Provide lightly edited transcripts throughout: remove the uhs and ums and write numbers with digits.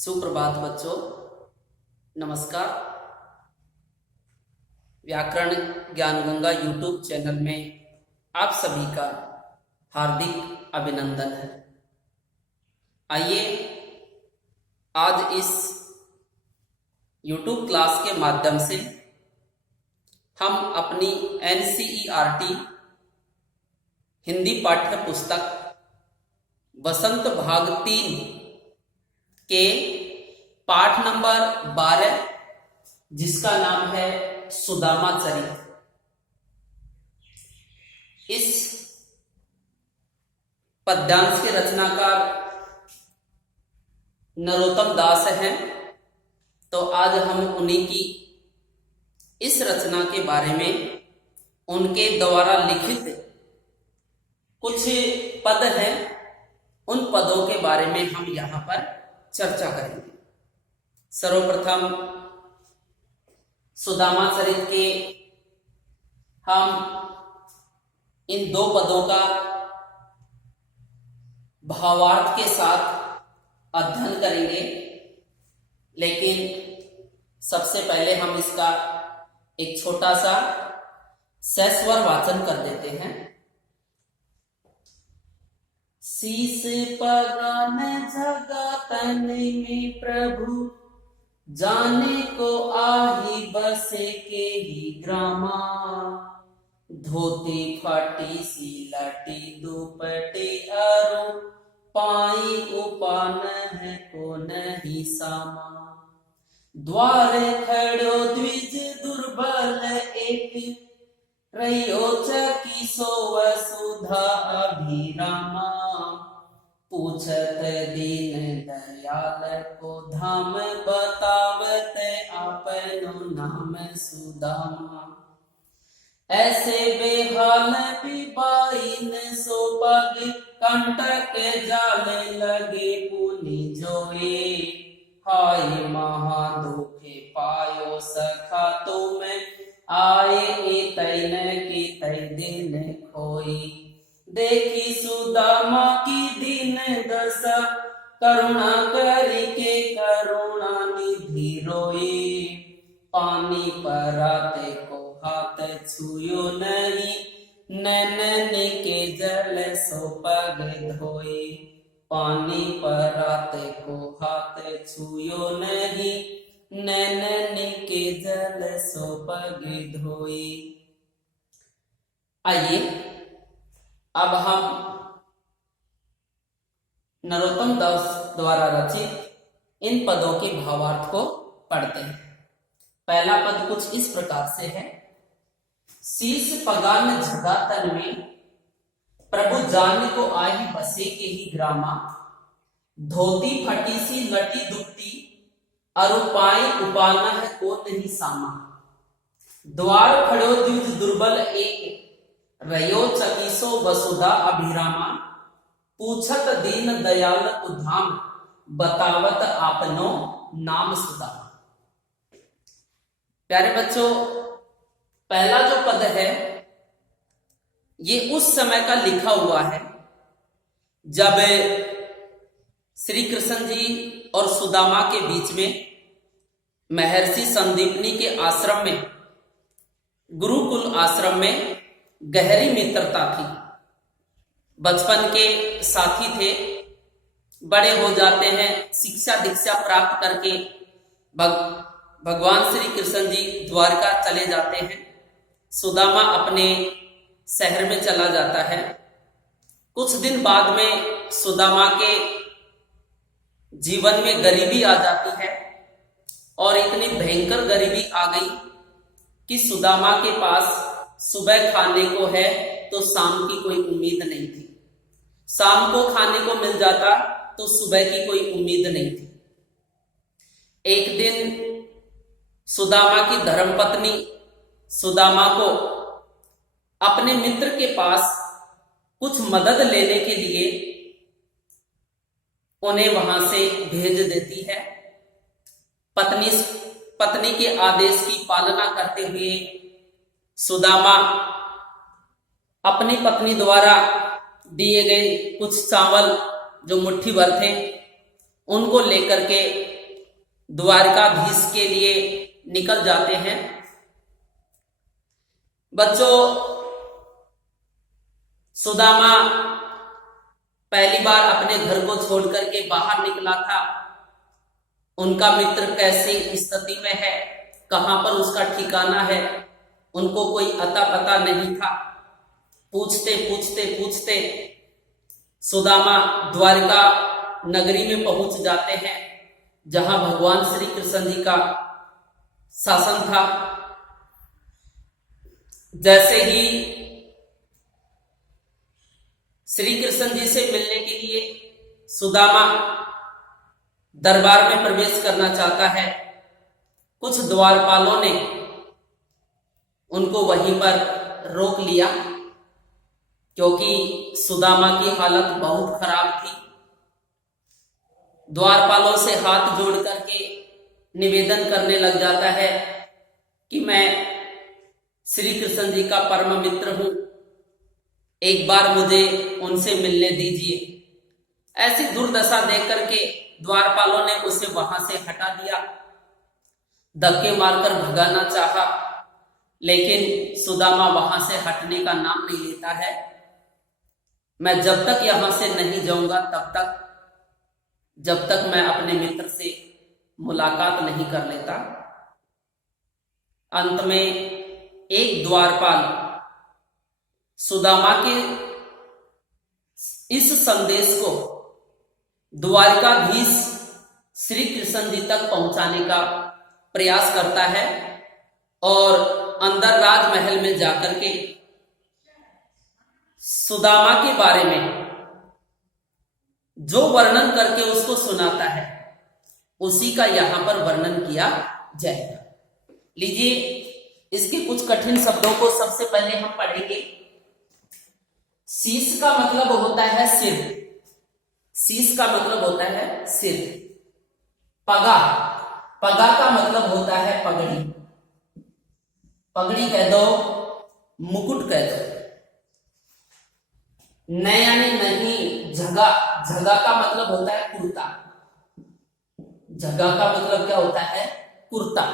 सुप्रभात बच्चों, नमस्कार। व्याकरण ज्ञान गंगा यूट्यूब चैनल में आप सभी का हार्दिक अभिनंदन है। आइए आज इस यूट्यूब क्लास के माध्यम से हम अपनी NCERT हिंदी पाठ्य पुस्तक वसंत भाग 3 के पाठ नंबर 12 जिसका नाम है सुदामा चरित, इस पद्यांश के रचनाकार नरोत्तम दास हैं। तो आज हम उन्हीं की इस रचना के बारे में, उनके द्वारा लिखित कुछ पद हैं, उन पदों के बारे में हम यहाँ पर चर्चा करेंगे। सर्वप्रथम सुदामा चरित के हम इन दो पदों का भावार्थ के साथ अध्ययन करेंगे, लेकिन सबसे पहले हम इसका एक छोटा सा सस्वर वाचन कर देते हैं। शीस पगान जगतन में प्रभु, जाने को आही बसे के ही ग्रामा। धोती फाटी सी लटी दुपटे अरु, पाई उपान है को नहीं सामा। द्वार खड़ो द्विज दुर्बल एक, रयो चकी सो वसुधा अभिरामा। पूछत दीन दयाल को धाम, बतावत आपनो नाम सुदामा। ऐसे बेहाल बिबाइन सो पग, कंटक जाल लगे पुनि जोए। हाय महा दुखे पायो सखा तुम, आए तैन की तै दिन खोई। देखी सुदामा की दीन दशा, करुणा करी के करुणा निधि रोई। पानी पराते को हाथ छुयो नहीं, नैनन के जल सो पग धोई। पानी पराते को हाथ छुयो नहीं, नैनन के जल सो पग धोई। आइए अब हम नरोत्तम दास द्वारा रचित इन पदों के भावार्थ को पढ़ते हैं। पहला पद कुछ इस प्रकार से है। शीस पगान जगातन में, प्रभु जान को आही बसे के ही ग्रामा। धोती फटी सी लटी दुपटी, अरुपाई उपाना है को नहीं सामा। द्वार खड़ो द्विज दुर्बल एक, रयो चकीसो वसुधा अभिरामा। पूछत दीन दयाल उधाम, बतावत आपनो नाम सुदामा। प्यारे बच्चों, पहला जो पद है ये उस समय का लिखा हुआ है जब श्री कृष्ण जी और सुदामा के बीच में महर्षि संदीपनी के आश्रम में, गुरुकुल आश्रम में गहरी मित्रता थी। बचपन के साथी थे, बड़े हो जाते हैं, शिक्षा दीक्षा प्राप्त करके भगवान श्री कृष्ण जी द्वारका चले जाते हैं। सुदामा अपने शहर में चला जाता है। कुछ दिन बाद में सुदामा के जीवन में गरीबी आ जाती है, और इतनी भयंकर गरीबी आ गई कि सुदामा के पास सुबह खाने को है तो शाम की कोई उम्मीद नहीं थी। शाम को खाने को मिल जाता तो सुबह की कोई उम्मीद नहीं थी। एक दिन सुदामा की धर्मपत्नी सुदामा को अपने मित्र के पास कुछ मदद लेने के लिए उन्हें वहां से भेज देती है। पत्नी के आदेश की पालना करते हुए सुदामा अपनी पत्नी द्वारा दिए गए कुछ चावल जो मुट्ठी भर थे उनको लेकर के द्वारकाधीश के लिए निकल जाते हैं। बच्चों, सुदामा पहली बार अपने घर को छोड़ करके बाहर निकला था। उनका मित्र कैसी स्थिति में है, कहां पर उसका ठिकाना है, उनको कोई अता पता नहीं था। पूछते पूछते पूछते सुदामा द्वारका नगरी में पहुंच जाते हैं, जहां भगवान श्री कृष्ण जी का शासन था। जैसे ही श्री कृष्ण जी से मिलने के लिए सुदामा दरबार में प्रवेश करना चाहता है, कुछ द्वारपालों ने उनको वहीं पर रोक लिया, क्योंकि सुदामा की हालत बहुत खराब थी। द्वारपालों से हाथ जोड़ करके निवेदन करने लग जाता है कि मैं श्री कृष्ण जी का परम मित्र हूं, एक बार मुझे उनसे मिलने दीजिए। ऐसी दुर्दशा देख करके द्वारपालों ने उसे वहां से हटा दिया, धक्के मारकर भगाना चाहा, लेकिन सुदामा वहां से हटने का नाम नहीं लेता है। मैं जब तक यहां से नहीं जाऊंगा तब तक, जब तक मैं अपने मित्र से मुलाकात नहीं कर लेता। अंत में एक द्वारपाल सुदामा के इस संदेश को द्वारकाधीश श्री कृष्ण जी तक पहुंचाने का प्रयास करता है और अंदर राजमहल में जाकर के सुदामा के बारे में जो वर्णन करके उसको सुनाता है, उसी का यहां पर वर्णन किया जाएगा। लीजिए, इसके कुछ कठिन शब्दों को सबसे पहले हम पढ़ेंगे। शीश का मतलब होता है सिर, शीश का मतलब होता है सिर। पगा, पगा का मतलब होता है पगड़ी, पगड़ी कह दो, मुकुट कह दो। न यानी नहीं, झगा, झगा का मतलब होता है कुर्ता, झगा का मतलब क्या होता है? कुर्ता।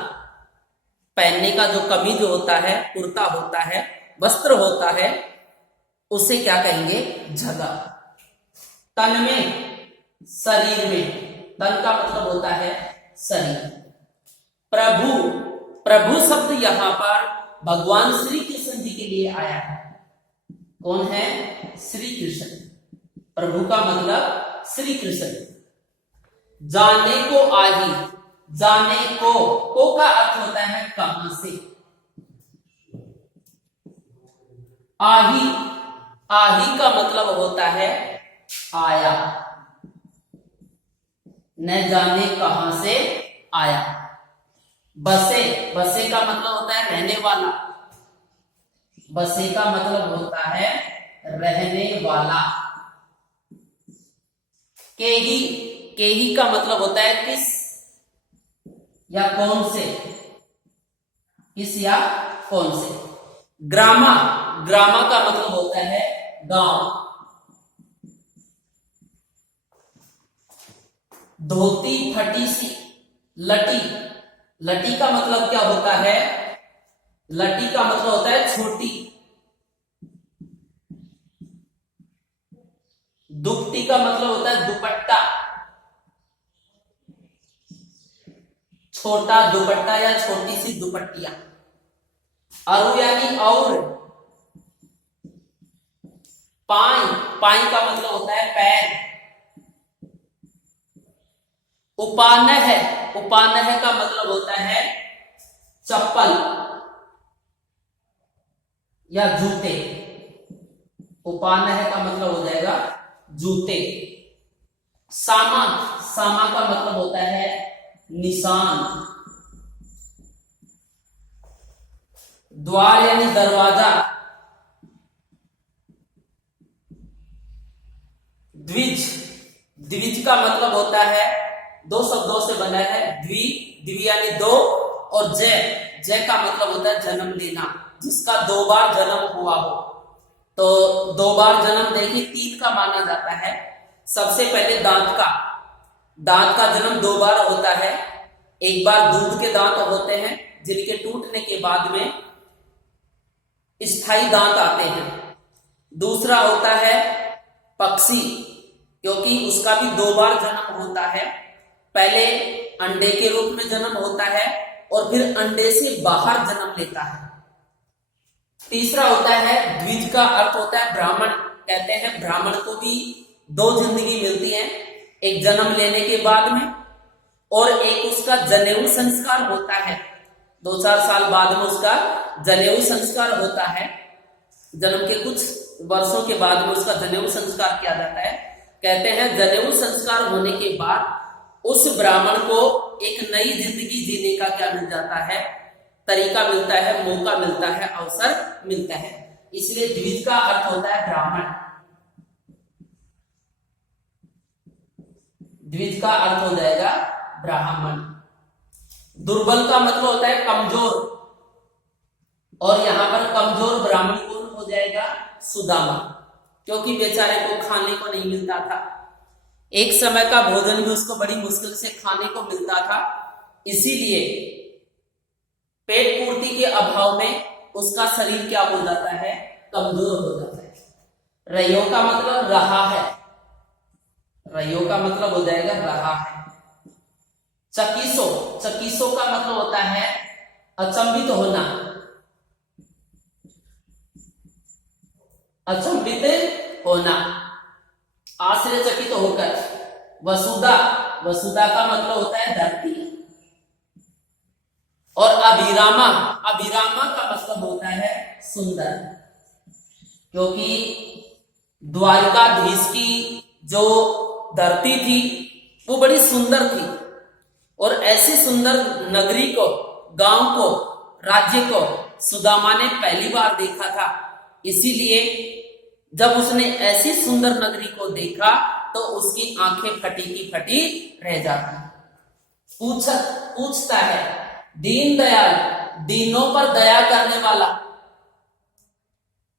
पहनने का जो कमीज होता है, कुर्ता होता है, वस्त्र होता है, उसे क्या कहेंगे? झगा। तन में, शरीर में, तन का मतलब होता है शरीर। प्रभु, प्रभु शब्द यहां पर भगवान श्री कृष्ण जी के लिए आया है। कौन है? श्री कृष्ण। प्रभु का मतलब श्री कृष्ण। जाने को आही, जाने को का अर्थ होता है कहां से। आही, आही का मतलब होता है आया, न जाने कहां से आया। बसे, बसे का मतलब होता है रहने वाला, बसे का मतलब होता है रहने वाला। केही, केही का मतलब होता है किस या कौन से, किस या कौन से। ग्रामा, ग्रामा का मतलब होता है गांव। धोती फटी सी, लटी, लटी का मतलब क्या होता है? लटी का मतलब होता है छोटी। दुपट्टी का मतलब होता है दुपट्टा, छोटा दुपट्टा या छोटी सी दुपट्टियां। अरु यानी और। पाई, पाई का मतलब होता है पैर। उपानह, उपानह का मतलब होता है चप्पल या जूते। उपानह का मतलब हो जाएगा जूते। सामा, सामा का मतलब होता है निशान। द्वार यानी दरवाजा। द्विज, द्विज का मतलब होता है, दो शब्दों से बना है, द्वि, द्वि यानी दो, और जय, जय का मतलब होता है जन्म देना, जिसका दो बार जन्म हुआ हो। तो दो बार जन्म देखिए तीन का माना जाता है। सबसे पहले दांत का, दांत का जन्म दो बार होता है। एक बार दूध के दांत होते हैं जिनके टूटने के बाद में स्थायी दांत आते हैं। दूसरा होता है पक्षी, क्योंकि उसका भी 2 बार जन्म होता है। पहले अंडे के रूप में जन्म होता है और फिर अंडे से बाहर जन्म लेता है। तीसरा होता है द्विज का अर्थ होता है ब्राह्मण। कहते हैं ब्राह्मण को भी 2 जिंदगी मिलती है, एक जन्म लेने के बाद में और एक उसका जनेऊ संस्कार होता है। 2-4 साल बाद में उसका जनेऊ संस्कार होता है। जन्म के कुछ वर्षों के बाद में उसका जनेऊ संस्कार किया जाता है। कहते हैं जनेऊ संस्कार होने के बाद उस ब्राह्मण को एक नई जिंदगी जीने का क्या मिल जाता है, तरीका मिलता है, मौका मिलता है, अवसर मिलता है। इसलिए द्विज का अर्थ होता है ब्राह्मण। द्विज का अर्थ हो जाएगा ब्राह्मण। दुर्बल का मतलब होता है कमजोर, और यहां पर कमजोर ब्राह्मण कौन हो जाएगा, सुदामा, क्योंकि बेचारे को खाने को नहीं मिलता था। एक समय का भोजन भी उसको बड़ी मुश्किल से खाने को मिलता था, इसीलिए पेट पूर्ति के अभाव में उसका शरीर क्या हो जाता है, कमजोर हो जाता है। रयो का मतलब रहा है, रयो का मतलब हो जाएगा रहा है। चकीसो, चकीसो का मतलब होता है अचंभित होना, अचंभित होना, आश्चर्यचकित होकर। वसुधा, वसुधा का मतलब होता है धरती। और अभिरामा, अभिरामा का मतलब होता है सुंदर, क्योंकि द्वारिकाधीश की जो धरती थी वो बड़ी सुंदर थी, और ऐसी सुंदर नगरी को, गांव को, राज्य को सुदामा ने पहली बार देखा था। इसीलिए जब उसने ऐसी सुंदर नगरी को देखा तो उसकी आंखें फटी की फटी रह जाती। पूछता है दीन दयाल, दीनों पर दया करने वाला।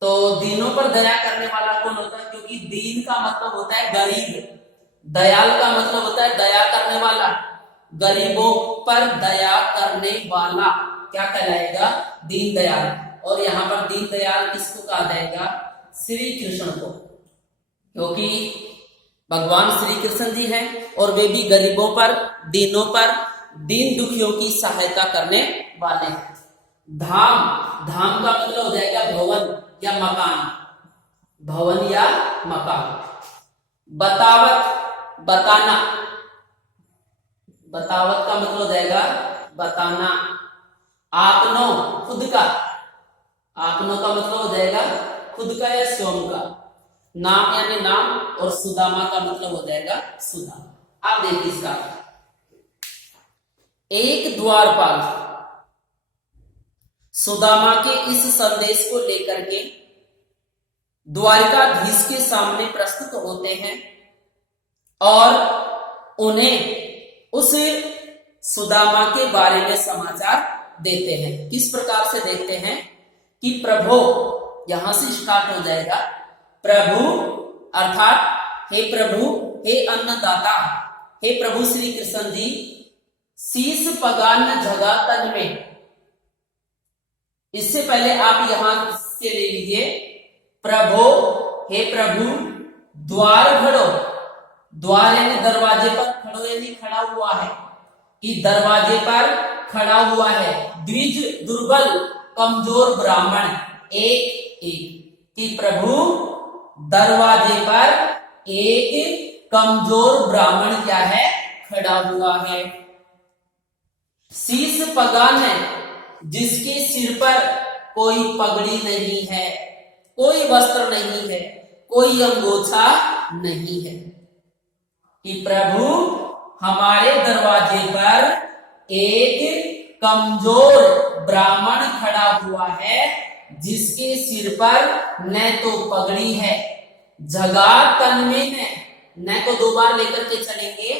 तो दीनों पर दया करने वाला कौन होता है, क्योंकि दीन का मतलब होता है गरीब, दयाल का मतलब होता है दया करने वाला। गरीबों पर दया करने वाला क्या कहलाएगा, दीन दयाल। और यहाँ पर दीन दयाल किसको कहा जाएगा, श्री कृष्ण को, क्योंकि भगवान श्री कृष्ण जी हैं और वे भी गरीबों पर, दीनों पर, दीन दुखियों की सहायता करने वाले हैं। धाम, धाम का मतलब हो जाएगा भवन या मकान, भवन या मकान। बतावत, बताना, बतावत का मतलब हो जाएगा बताना। आपनो, खुद का, आपनो का मतलब हो जाएगा खुद का या स्वयं का। नाम यानी नाम, और सुदामा का मतलब हो जाएगा सुदामा। आप देखिए इसका एक द्वारपाल सुदामा के इस संदेश को लेकर के द्वारिकाधीश के सामने प्रस्तुत होते हैं और उन्हें उस सुदामा के बारे में समाचार देते हैं। किस प्रकार से देखते हैं कि प्रभु, यहां से स्टार्ट हो जाएगा। प्रभु अर्थात हे प्रभु, हे अन्नदाता, हे प्रभु श्री कृष्ण जी, शीस पगान जगह तन में। इससे पहले आप यहां से ले लीजिए, प्रभु, हे प्रभु, द्वार खड़ो, द्वार यानी दरवाजे पर, खड़ो यानी खड़ा हुआ है, कि दरवाजे पर खड़ा हुआ है। द्विज दुर्बल कमजोर ब्राह्मण एक एक, कि प्रभु दरवाजे पर एक कमजोर ब्राह्मण क्या है, खड़ा हुआ है। शीश पगान है, जिसके सिर पर कोई पगड़ी नहीं है, कोई वस्त्र नहीं है, कोई अंगोछा नहीं है, कि प्रभु हमारे दरवाजे पर एक कमजोर ब्राह्मण खड़ा हुआ है, जिसके सिर पर न तो पगड़ी है, झगा तन में है, न को 2 बार लेकर के चलेंगे,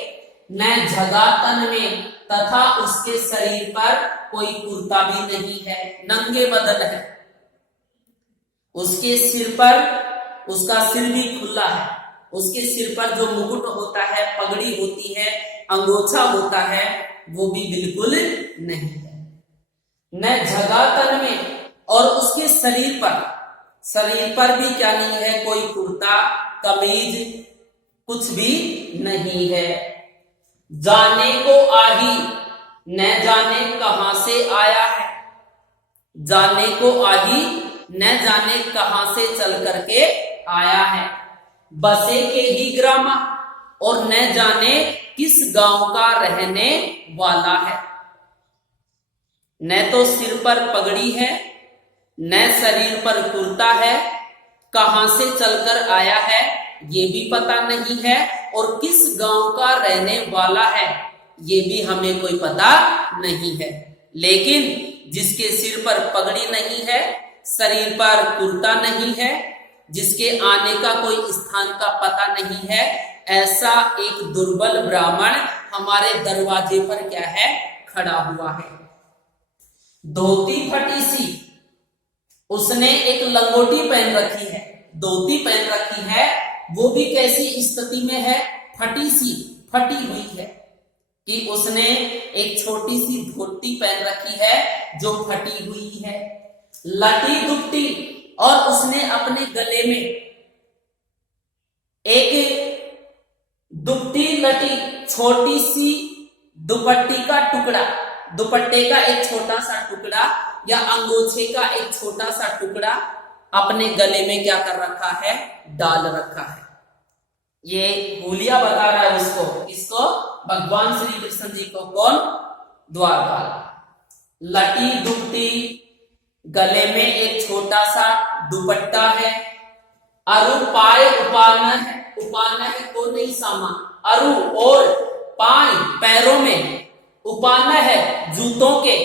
न झगा तन में, तथा उसके शरीर पर कोई कुर्ता भी नहीं है, नंगे बदन है। उसके सिर पर, उसका सिर भी खुला है, उसके सिर पर जो मुकुट होता है, पगड़ी होती है, अंगोछा होता है, वो भी बिल्कुल नहीं है। न जगह तन में और उसके शरीर पर भी क्या नहीं है, कोई कुर्ता कमीज कुछ भी नहीं है। जाने को आही, न जाने कहां से आया है। जाने को आही, न जाने कहां से चल करके आया है। बसे के ही ग्रामा, और न जाने किस गांव का रहने वाला है। न तो सिर पर पगड़ी है, न शरीर पर कुर्ता है, कहां से चलकर आया है ये भी पता नहीं है, और किस गांव का रहने वाला है ये भी हमें कोई पता नहीं है। लेकिन जिसके सिर पर पगड़ी नहीं है, शरीर पर कुर्ता नहीं है, जिसके आने का कोई स्थान का पता नहीं है, ऐसा एक दुर्बल ब्राह्मण हमारे दरवाजे पर क्या है, खड़ा हुआ है। धोती फटी सी, उसने एक लंगोटी पहन रखी है, धोती पहन रखी है, वो भी कैसी स्थिति में है, फटी सी, फटी हुई है कि उसने एक छोटी सी धोती पहन रखी है जो फटी हुई है। लटी दुपटी, और उसने अपने गले में एक दुपट्टी लटी, छोटी सी दुपट्टी का टुकड़ा, दुपट्टे का एक छोटा सा टुकड़ा या अंगोछे का एक छोटा सा टुकड़ा अपने गले में क्या कर रखा है, डाल रखा है। ये हुलिया बता रहा है उसको, इसको भगवान श्री कृष्ण जी को। कौन? द्वारपाल। लटी दुपट्टी, गले में एक छोटा सा दुपट्टा है। अरु पाए उपाना है, उपाना है को नहीं सामा, अरु और पाए पैरों में, उपाना है जूतों के,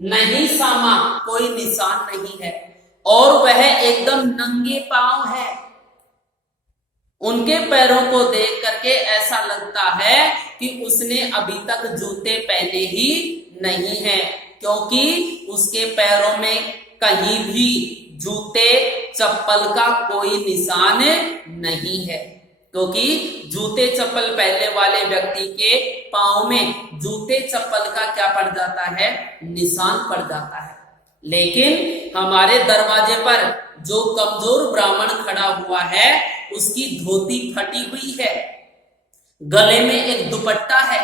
नहीं सामा कोई निशान नहीं है, और वह एकदम नंगे पांव है। उनके पैरों को देख करके ऐसा लगता है कि उसने अभी तक जूते पहने ही नहीं है, क्योंकि उसके पैरों में कहीं भी जूते चप्पल का कोई निशान नहीं है। क्योंकि जूते चप्पल पहनने वाले व्यक्ति के पांव में जूते चप्पल का क्या पड़ जाता है, निशान पड़ जाता है। लेकिन हमारे दरवाजे पर जो कमजोर ब्राह्मण खड़ा हुआ है, उसकी धोती फटी हुई है, गले में एक दुपट्टा है,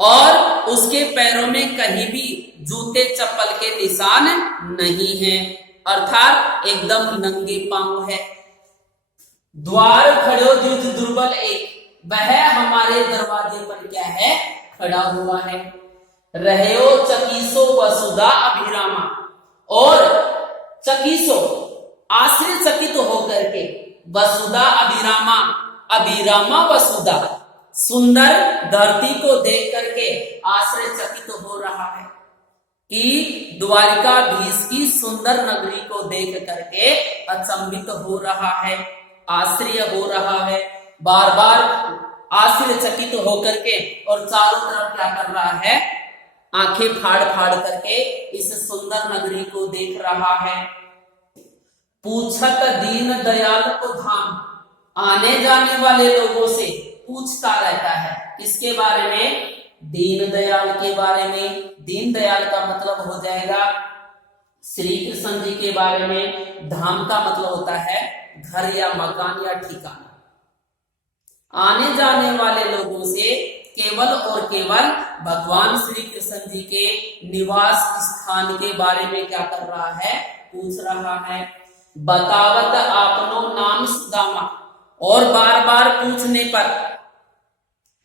और उसके पैरों में कहीं भी जूते चप्पल के निशान नहीं है, अर्थात एकदम नंगे पांव है। द्वार खड़ो द्युत दुर्बल एक, वह हमारे दरवाजे पर क्या है, खड़ा हुआ है। रहो चकीसो वसुधा अभिरामा, और चकीसो आश्चर्यचकित होकर के, वसुधा अभिरामा, अभिरामा वसुधा सुंदर धरती को देख करके आश्चर्यचकित हो रहा है कि द्वारिकाधीश की सुंदर नगरी को देख करके अचंभित हो रहा है, आश्चर्य हो रहा है, बार बार आश्चर्यचकित होकर के, और चारों तरफ क्या कर रहा है, आंखें फाड़ फाड़ करके इस सुंदर नगरी को देख रहा है। पूछत दीन दयाल को धाम, आने जाने वाले लोगों से पूछता रहता है, किसके बारे में, दीन दयाल के बारे में। दीन दयाल का मतलब हो जाएगा श्री कृष्ण जी के बारे में। धाम का मतलब होता है घर या मकान या ठिकाना। आने जाने वाले लोगों से केवल और केवल भगवान श्री कृष्ण जी के निवास स्थान के बारे में क्या कर रहा है, पूछ रहा है। बतावत आपनो नाम सुदामा, और बार बार पूछने पर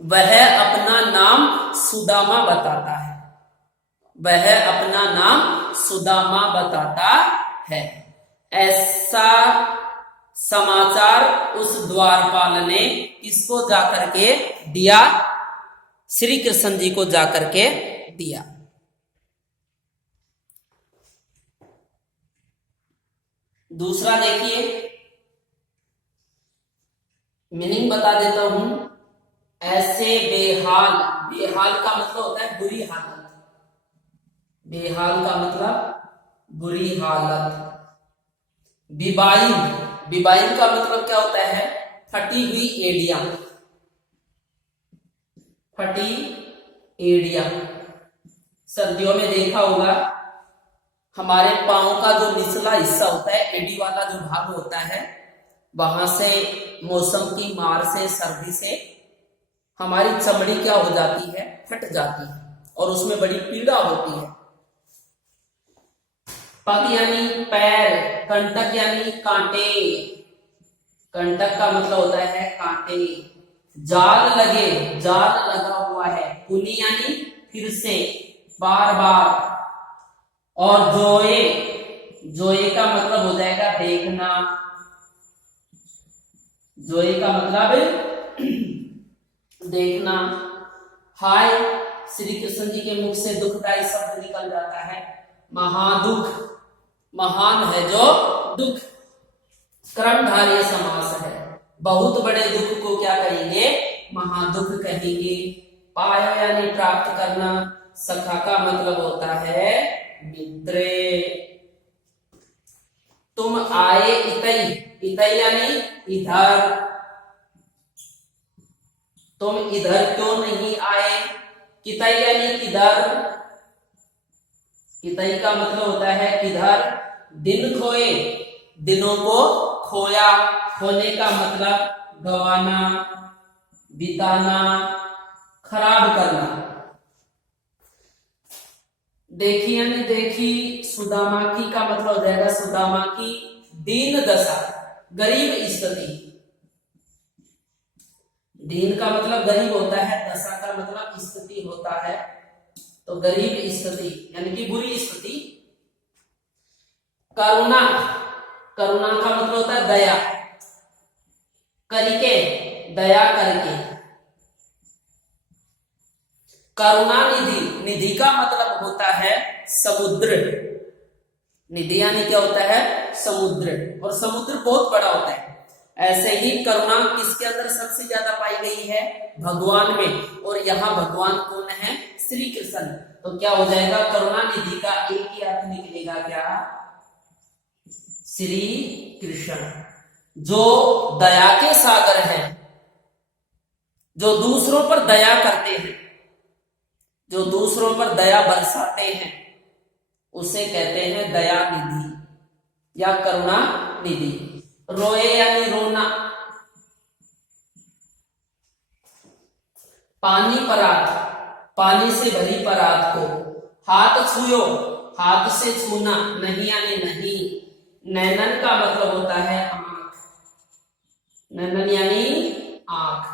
वह अपना नाम सुदामा बताता है, वह अपना नाम सुदामा बताता है। ऐसा समाचार उस द्वारपाल ने किसको जाकर के दिया, श्री कृष्ण जी को जाकर के दिया। दूसरा देखिए, मीनिंग बता देता हूं। ऐसे बेहाल, बेहाल का मतलब होता है बुरी हालत, बेहाल का मतलब बुरी हालत। बिबाइन, बिबाइन का मतलब क्या होता है, फटी हुई एड़ियां, फटी एड़िया। सर्दियों में देखा होगा हमारे पांव का जो निचला हिस्सा होता है, एड़ी वाला जो भाग होता है, वहां से मौसम की मार से, सर्दी से हमारी चमड़ी क्या हो जाती है, फट जाती है और उसमें बड़ी पीड़ा होती है। पग यानी पैर, कंटक यानी कांटे, कंटक का मतलब होता है कांटे। जाल लगे, जाल लगा हुआ है। पुनी यानी फिर से, बार बार। और जोए, जोए का मतलब हो जाएगा देखना, जोए का मतलब देखना। हाय, श्री कृष्ण जी के मुख से दुखदायी शब्द निकल जाता है, महादुख। महान है जो दुख, कर्मधारय समास है। बहुत बड़े दुख को क्या कहेंगे, महादुख कहेंगे। पायो यानी प्राप्त करना, सखा का मतलब होता है मित्र। तुम आए इतई, इतई यानी इधर, तुम इधर क्यों नहीं आए। कितई यानी किधर, कितई का मतलब होता है किधर। दिन खोए, दिनों को खोया, खोने का मतलब गवाना, बिताना, खराब करना। देखी यानी देखी, सुदामा की का मतलब हो जाएगा सुदामा की दीन दशा, गरीब स्थिति। दीन का मतलब गरीब होता है, दशा का मतलब स्थिति होता है, तो गरीब स्थिति यानी कि बुरी स्थिति। करुणा, करुणा का मतलब होता है दया, करके, दया करके। करुणा निधि, निधि का मतलब होता है समुद्र। निधि यानी क्या होता है, समुद्र, और समुद्र बहुत बड़ा होता है। ऐसे ही करुणा किसके अंदर सबसे ज्यादा पाई गई है, भगवान में, और यहाँ भगवान कौन है, श्री कृष्ण। तो क्या हो जाएगा, करुणा निधि का एक ही अर्थ निकलेगा क्या, श्री कृष्ण। जो दया के सागर हैं, जो दूसरों पर दया करते हैं, जो दूसरों पर दया बरसाते हैं, उसे कहते हैं दया निधि या करुणा निधि। रोए यानी रोना। पानी परात, पानी से भरी परात को। हाथ छुयो, हाथ से छूना, नहीं यानी नहीं। नैनन का मतलब होता है आंख, नैनन यानी आंख।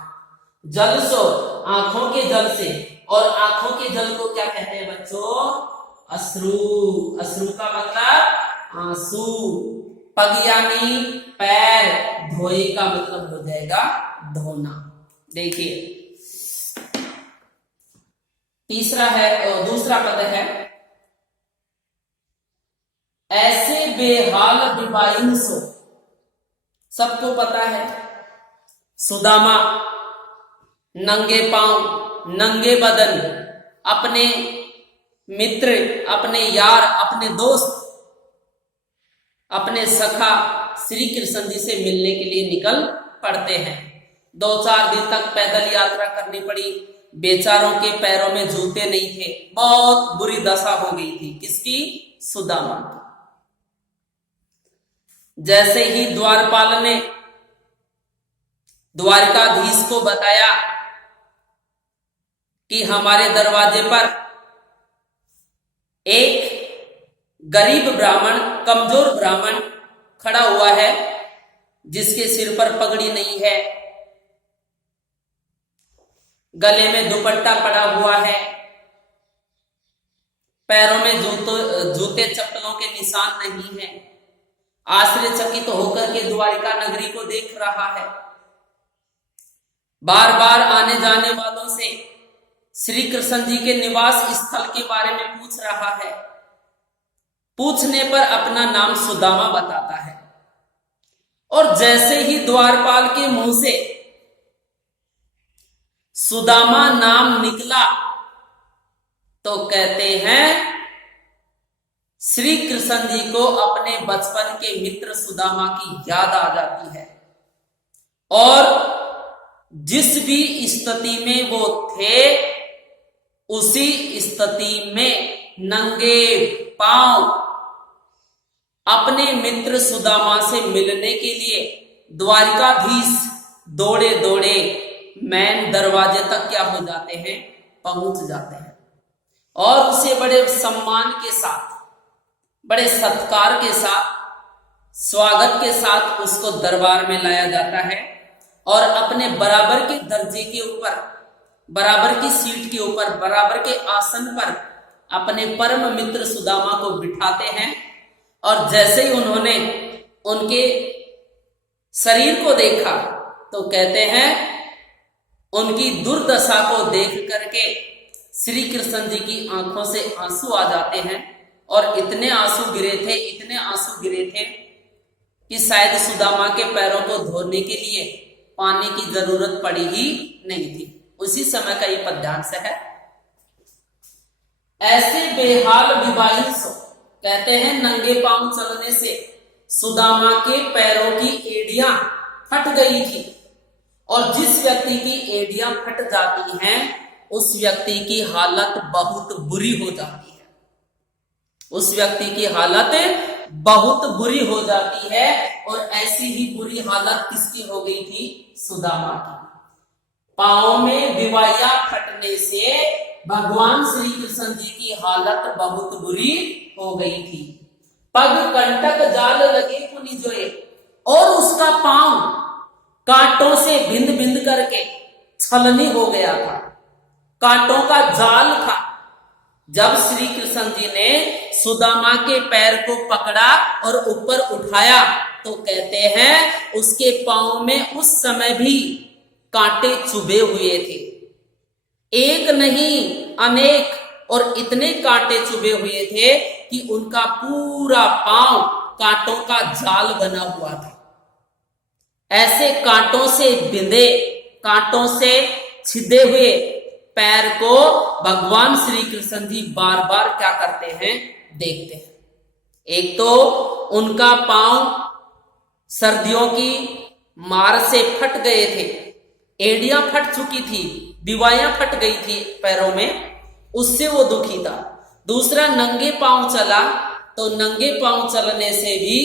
जल सो, आंखों के जल से, और आंखों के जल को क्या कहते हैं बच्चों, अश्रु। अश्रु का मतलब आंसू। पग यानी पैर, धोए का मतलब हो जाएगा धोना। देखिए तीसरा है, दूसरा पद है, ऐसे बेहाल विवाहिन सो। सबको पता है सुदामा नंगे पांव, नंगे बदन अपने मित्र, अपने यार, अपने दोस्त, अपने सखा श्री कृष्ण जी से मिलने के लिए निकल पड़ते हैं। 2-4 दिन तक पैदल यात्रा करनी पड़ी। बेचारों के पैरों में जूते नहीं थे, बहुत बुरी दशा हो गई थी। किसकी, सुदामा की। जैसे ही द्वारपाल ने द्वारकाधीश को बताया कि हमारे दरवाजे पर एक गरीब ब्राह्मण, कमजोर ब्राह्मण खड़ा हुआ है, जिसके सिर पर पगड़ी नहीं है, गले में दुपट्टा पड़ा हुआ है, पैरों में जूते चप्पलों के निशान नहीं है, आश्चर्यचकित होकर के द्वारिका नगरी को देख रहा है। बार बार आने जाने वालों से श्री कृष्ण जी के निवास स्थल के बारे में पूछ रहा है। पूछने पर अपना नाम सुदामा बताता है, और जैसे ही द्वारपाल के मुंह से सुदामा नाम निकला तो कहते हैं श्री कृष्ण जी को अपने बचपन के मित्र सुदामा की याद आ जाती है, और जिस भी स्थिति में वो थे उसी स्थिति में नंगे पांव अपने मित्र सुदामा से मिलने के लिए द्वारिकाधीश दौड़े दौड़े मैन दरवाजे तक क्या हो जाते हैं, पहुंच जाते हैं और उसे बड़े सम्मान के साथ, बड़े सत्कार के साथ, स्वागत के साथ उसको दरबार में लाया जाता है और अपने बराबर के दर्जे के ऊपर, बराबर की सीट के ऊपर, बराबर के आसन पर अपने परम मित्र सुदामा को बिठाते हैं। और जैसे ही उन्होंने उनके शरीर को देखा तो कहते हैं उनकी दुर्दशा को देख करके श्री कृष्ण जी की आंखों से आंसू आ जाते हैं और इतने आंसू गिरे थे, इतने आंसू गिरे थे कि शायद सुदामा के पैरों को धोने के लिए पानी की जरूरत पड़ी ही नहीं थी। उसी समय का ये पद्यांश है। ऐसे बेहाल विवाहित सो, कहते हैं नंगे पांव चलने से सुदामा के पैरों की एड़ियां फट गई थी और जिस व्यक्ति की एड़ियां फट जाती हैं उस व्यक्ति की हालत बहुत बुरी हो जाती है, उस व्यक्ति की हालत बहुत बुरी हो जाती है। और ऐसी ही बुरी हालत किसकी हो गई थी, सुदामा की। पांव में विवाया फटने से भगवान श्री कृष्ण जी की हालत बहुत बुरी हो गई थी। पग कंटक जाल लगे पुनि जोए, और उसका पांव कांटों से भिंद भिंद करके छलनी हो गया था, कांटों का जाल था। जब श्री कृष्ण जी ने सुदामा के पैर को पकड़ा और ऊपर उठाया तो कहते हैं उसके पांव में उस समय भी कांटे चुभे हुए थे, एक नहीं अनेक, और इतने कांटे चुभे हुए थे कि उनका पूरा पांव कांटों का जाल बना हुआ था। ऐसे कांटों से बिंधे, कांटों से छिदे हुए पैर को भगवान श्री कृष्ण जी बार बार क्या करते हैं, देखते हैं। एक तो उनका पांव सर्दियों की मार से फट गए थे, एड़ियां फट चुकी थी, विवायां फट गई थी पैरों में, उससे वो दुखी था। दूसरा नंगे पांव चला तो नंगे पांव चलने से भी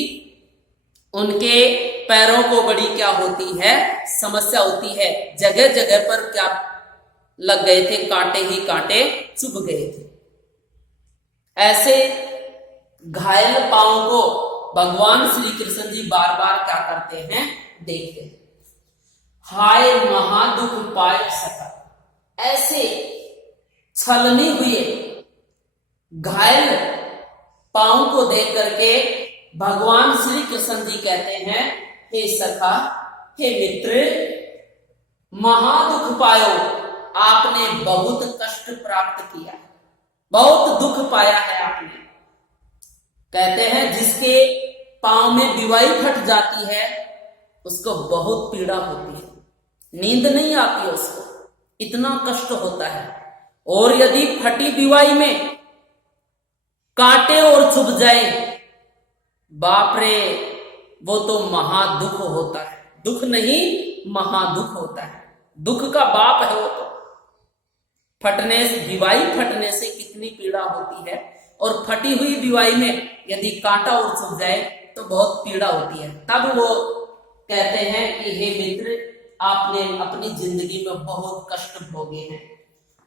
उनके पैरों को बड़ी क्या होती है, समस्या होती है। जगह जगह पर क्या लग गए थे, कांटे ही कांटे चुभ गए थे। ऐसे घायल पांव को भगवान श्री कृष्ण जी बार बार क्या करते हैं, देखते हैं। हाय महादुख पाए सका, ऐसे छलनी हुए घायल पांव को देख करके भगवान श्री कृष्ण जी कहते हैं, हे सखा, हे मित्र, महादुख पायो, आपने बहुत कष्ट प्राप्त किया, बहुत दुख पाया है आपने। कहते हैं जिसके पांव में विवाई फट जाती है उसको बहुत पीड़ा होती है, नींद नहीं आती है उसको, इतना कष्ट होता है। और यदि फटी विवाई में कांटे और चुभ जाए, बाप रे, वो तो महादुख होता है। दुख नहीं, महादुख होता है, दुख का बाप है वो तो। फटने, विवाई फटने से कितनी पीड़ा होती है, और फटी हुई विवाई में यदि कांटा और चुभ जाए तो बहुत पीड़ा होती है। तब वो कहते हैं कि हे मित्र, आपने अपनी जिंदगी में बहुत कष्ट भोगे हैं,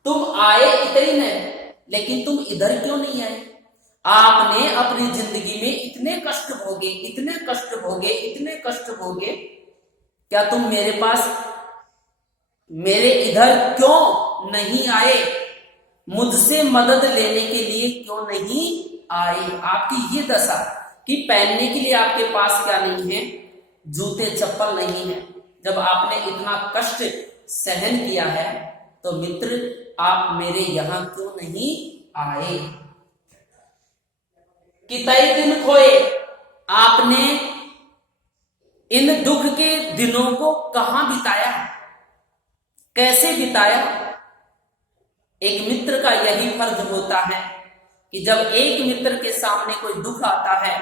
तुम आए इतने में, लेकिन तुम इधर क्यों नहीं आए? आपने अपनी जिंदगी में इतने कष्ट भोगे, इतने कष्ट भोगे, इतने कष्ट भोगे, क्या तुम मेरे पास, मेरे इधर क्यों नहीं आए? मुझसे मदद लेने के लिए क्यों नहीं आए? आपकी ये दशा कि पहनने के लिए आपके पास क्या नहीं है, जूते चप्पल नहीं है। जब आपने इतना कष्ट सहन किया है तो मित्र, आप मेरे यहां क्यों नहीं आए? कितने दिन खोए, आपने इन दुख के दिनों को कहां बिताया, कैसे बिताया? एक मित्र का यही फर्ज होता है कि जब एक मित्र के सामने कोई दुख आता है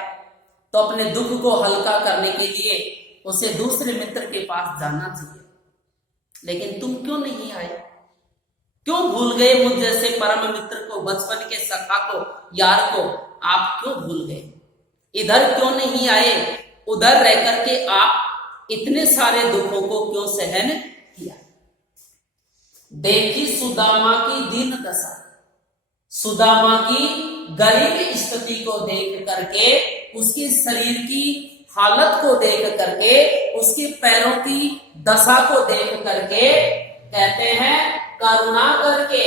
तो अपने दुख को हल्का करने के लिए उसे दूसरे मित्र के पास जाना चाहिए। लेकिन तुम क्यों नहीं आए? क्यों भूल गए मुझ जैसे परम मित्र को, बचपन के सखा को, यार को आप क्यों भूल गए? इधर क्यों नहीं आए? उधर रह करके आप इतने सारे दुखों को क्यों सहन किया? देखी सुदामा की दीन दशा, सुदामा की गरीब स्थिति को देख करके, उसके शरीर की हालत को देख करके, उसके पैरों की दशा को देख करके कहते हैं करुणा करके,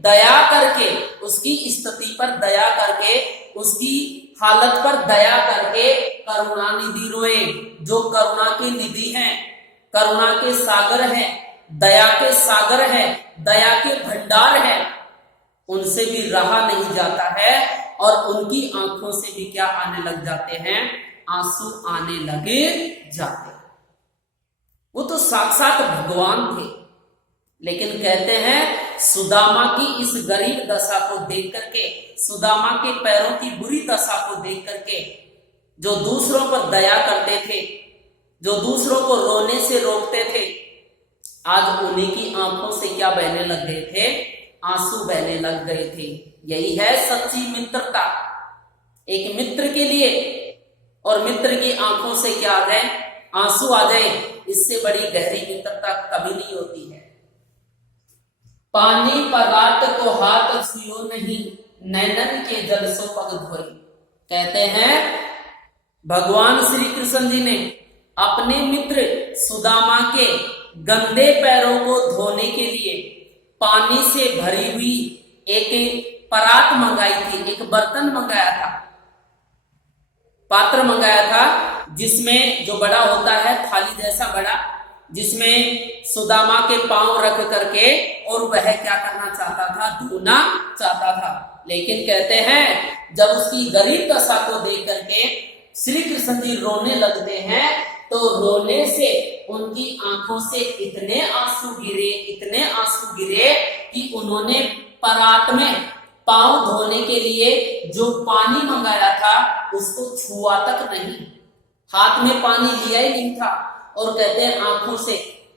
दया करके, उसकी स्थिति पर दया करके, उसकी हालत पर दया करके करुणा निधि रोए। जो करुणा की निधि हैं, करुणा के सागर हैं, दया के सागर हैं, दया के भंडार हैं, उनसे भी रहा नहीं जाता है और उनकी आंखों से भी क्या आने लग जाते हैं? आंसू आने लगे जाते। वो तो साक्षात भगवान थे, लेकिन कहते हैं सुदामा की इस गरीब दशा को देख करके, सुदामा के पैरों की बुरी दशा को देख करके, जो दूसरों पर दया करते थे, जो दूसरों को रोने से रोकते थे, आज उन्हीं की आंखों से क्या बहने लग गए थे? आंसू बहने लग गए थे। यही है सच्ची मित्रता। एक मित्र के लिए और मित्र की आंखों से क्या आ जाए? आंसू आ जाए। इससे बड़ी गहरी मित्रता कभी नहीं होती है। पानी परात को हाथ छुयो नहीं, नैनन के जल सो पग धोए। कहते हैं भगवान श्री कृष्ण जी ने अपने मित्र सुदामा के गंदे पैरों को धोने के लिए पानी से भरी हुई एक परात मंगाई थी, एक बर्तन मंगाया था, पात्र मंगाया था, जिसमें जो बड़ा होता है थाली जैसा बड़ा, जिसमें सुदामा के पांव रख करके और वह क्या करना चाहता था? धोना चाहता था। लेकिन कहते हैं जब उसकी गरीब दशा को देख करके श्री कृष्ण जी रोने लगते हैं, तो रोने से उनकी आंखों से इतने आंसू गिरे, इतने आंसू गिरे कि उन्होंने परात में पांव धोने के लिए जो पानी मंगाया था उसको छुआ तक नहीं, हाथ में पानी लिया ही नहीं था। और कहते हैं आंखों से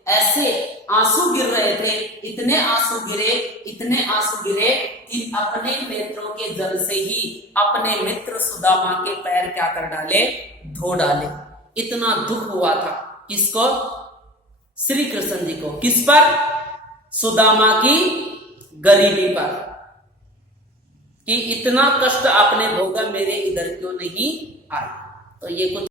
ऐसे आंसू गिर रहे थे, इतने आंसू गिरे, इतने आंसू गिरे कि अपने नेत्रों के जल से ही अपने मित्र सुदामा के पैर क्या कर डाले? धो डाले। इतना दुख हुआ था किसको? श्री कृष्ण जी को। किस पर? सुदामा की गरीबी पर, कि इतना कष्ट आपने भोगा, मेरे इधर क्यों नहीं आए। तो ये कुछ